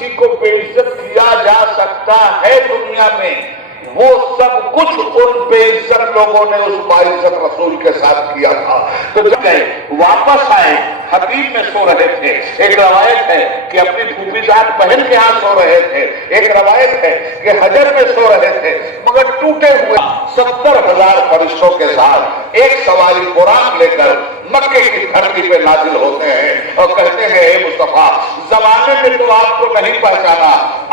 کسی کو بے عزت کیا جا سکتا ہے دنیا میں، وہ سب کچھ ان بے عزت لوگوں نے اس باعزت رسول کے ساتھ کیا تھا۔ تو جب گئے واپس آئے، حبیب میں سو رہے تھے، ایک روایت ہے کہ اپنی پھوپھی ذات بہن کے ہاں سو رہے تھے، ایک روایت ہے کہ حجر میں سو رہے تھے، مگر ٹوٹے ہوئے 70,000 فرشتوں کے ساتھ ایک سواری براق لے کر مکے کی دھرتی پہ نازل ہوتے ہیں اور کہتے ہیں اے مصطفیٰ، زمانے میں تو آپ کو نہیں پہچانا،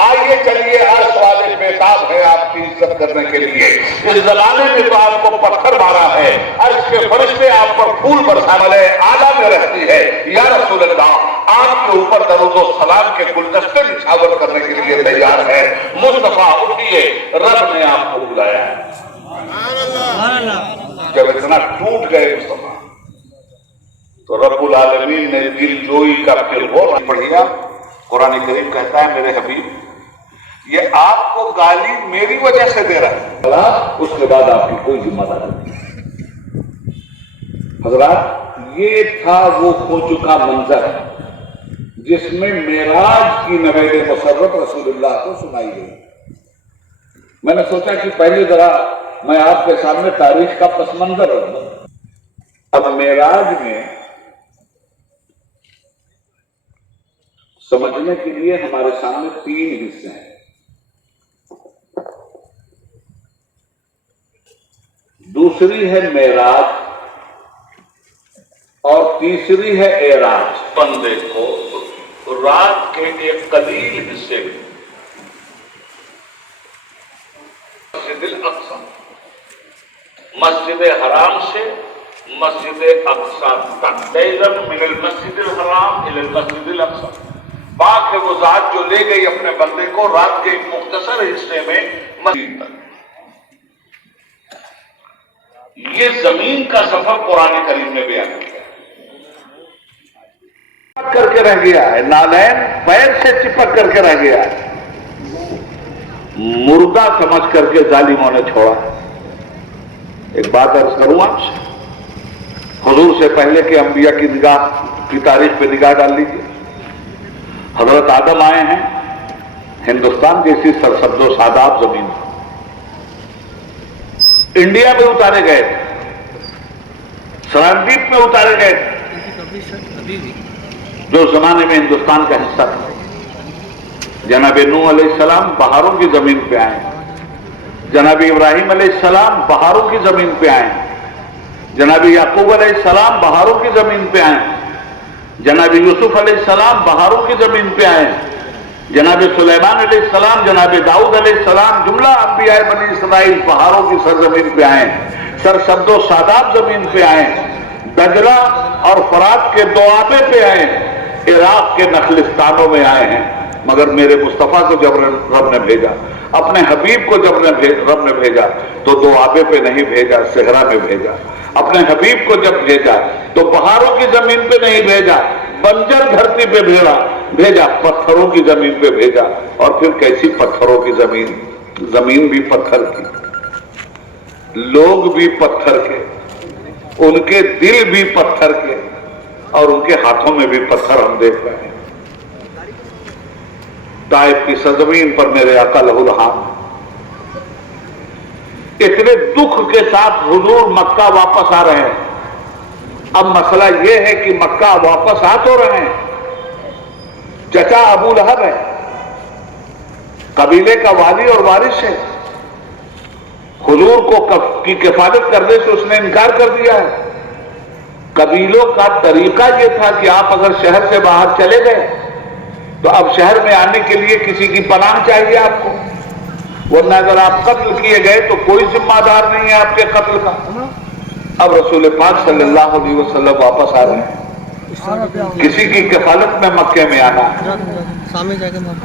آئیے چلیے عرش والے بےتاب ہے آپ کی عزت کرنے کے لیے، اس زمانے میں تو آپ کو پتھر مارا ہے، عرش کے فرشتے آپ پر پھول برسانے والے اعلیٰ میں رہتی ہے، یا رسول اللہ آپ کے اوپر درود و سلام کے گلدستے نچھاور کرنے کے لیے تیار ہے، مصطفیٰ اٹھیے، رب نے آپ کو بلایا ہے۔ جب اتنا ٹوٹ گئے مصطفیٰ تو رب العالمین نے دل جوئی کا پھر غور پڑھیا۔ قرآن کریم کہتا ہے میرے حبیب یہ آپ کو گالی میری وجہ سے دے رہا ہے، اس کے بعد آپ کی کوئی ذمہ داری نہیں۔ حضرات یہ تھا وہ ہو چکا منظر جس میں معراج کی نوید مسرت رسول اللہ کو سنائی گئی۔ میں نے سوچا کہ پہلے ذرا میں آپ کے سامنے تاریخ کا پس منظر رکھوں۔ اب معراج میں سمجھنے کے لیے ہمارے سامنے 3 حصے ہیں۔ دوسری ہے معراج اور تیسری ہے اعراج۔ بندے کو رات کے ایک قلیل حصے میں مسجد الاقصی، مسجد حرام سے مسجد اقصی تک، من المسجد الحرام الى المسجد الاقصی، پاک ہے وہ ذات جو لے گئی اپنے بندے کو رات کے ایک مختصر حصے میں مسجد تک۔ یہ زمین کا سفر قرآن کریم میں بیان کیا کر کے رہ گیا ہے، نالین پیر سے چپک کر کے رہ گیا ہے، مردہ سمجھ کر کے ظالموں نے چھوڑا۔ ایک بات عرض کروں آپ سے، حضور سے پہلے کے انبیاء کی نگاہ کی تاریخ پہ نگاہ ڈال لیجیے۔ حضرت آدم آئے ہیں ہندوستان جیسی سرسبز و شاداب زمین، انڈیا میں اتارے گئے تھے، سرانڈیپ میں اتارے گئے تھے جو زمانے میں ہندوستان کا حصہ تھا۔ جناب نوح علیہ السلام پہاڑوں کی زمین پہ آئے، جناب ابراہیم علیہ السلام پہاڑوں کی زمین پہ آئے، جناب یعقوب علیہ السلام پہاڑوں کی زمین پہ آئے، جناب یوسف علیہ السلام پہاڑوں کی زمین پہ آئے، جناب سلیمان علیہ السلام، جناب داؤد علیہ السلام، جملہ انبیاء بنی اسرائیل پہاڑوں کی سرزمین پہ آئے، سرسبز و شاداب زمین پہ آئے، دجلہ اور فرات کے دوآبے پہ آئے، عراق کے نخلستانوں میں آئے ہیں، مگر میرے مصطفیٰ کو جب رب نے بھیجا، اپنے حبیب کو جب رب نے بھیجا تو دوآبے پہ نہیں بھیجا، صحرا میں بھیجا۔ اپنے حبیب کو جب بھیجا تو پہاڑوں کی زمین پہ نہیں بھیجا، بنجر دھرتی پہ بھیجا، پتھروں کی زمین پہ بھیجا۔ اور پھر کیسی پتھروں کی زمین؟ زمین بھی پتھر کی، لوگ بھی پتھر کے، ان کے دل بھی پتھر کے، اور ان کے ہاتھوں میں بھی پتھر ہم دیکھ رہے ہیں۔ طائف کی سرزمین پر میرے آقا لہو الحام اتنے دکھ کے ساتھ حضور مکہ واپس آ رہے ہیں۔ اب مسئلہ یہ ہے کہ مکہ واپس آ تو رہے ہیں، چچا ابو لہب ہے، قبیلے کا والی اور وارث ہے، حضور کو کی کفالت کرنے سے اس نے انکار کر دیا ہے۔ قبیلوں کا طریقہ یہ تھا کہ آپ اگر شہر سے باہر چلے گئے تو اب شہر میں آنے کے لیے کسی کی پناہ چاہیے آپ کو، ورنہ اگر آپ قتل کیے گئے تو کوئی ذمہ دار نہیں ہے آپ کے قتل کا۔ اب رسول پاک صلی اللہ علیہ وسلم واپس آ رہے ہیں، کسی کی کفالت میں مکے میں آنا ہے۔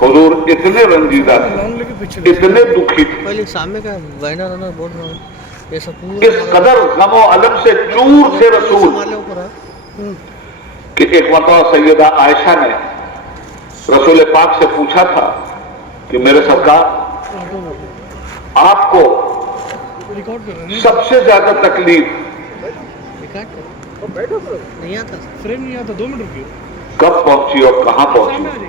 حضور اتنے رنجیدہ تھے، اتنے دکھی تھے، اس قدر غم و الم سے چور سے رسول کہ ایک مرتبہ سیدہ عائشہ نے رسول پاک سے پوچھا تھا کہ میرے سرکار آپ کو سب سے زیادہ تکلیف کب پہنچی اور کہاں پہنچی؟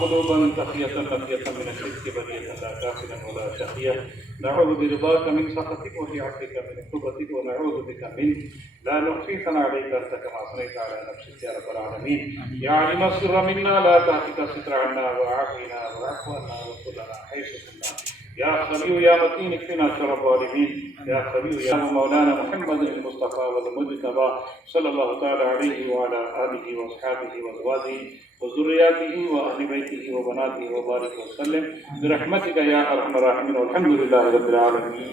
قلوبا تخية خفية من الشرك برية لا كافلا ولا شقيا نعوذ برضاك من سخطك وفي عفوك من عقوبتك ونعوذ بك منك لا نخفي ثناء عليك أنت كما أثنيت على نفسك يا رب العالمين يا عليم السر منا لا تهتك الستر عنا وعافنا واعف عنا وخذ لنا حيث كنا يا خبير يا متين اكفنا شر الظالمين يا خبير يا مولانا محمد المصطفى والمجتبى صلى الله تعالى عليه وعلى آله وأصحابه وأزواجه وذرياته وأهل بيته وبناته وبارك وسلم برحمتك يا أرحم الراحمين والحمد لله رب العالمين.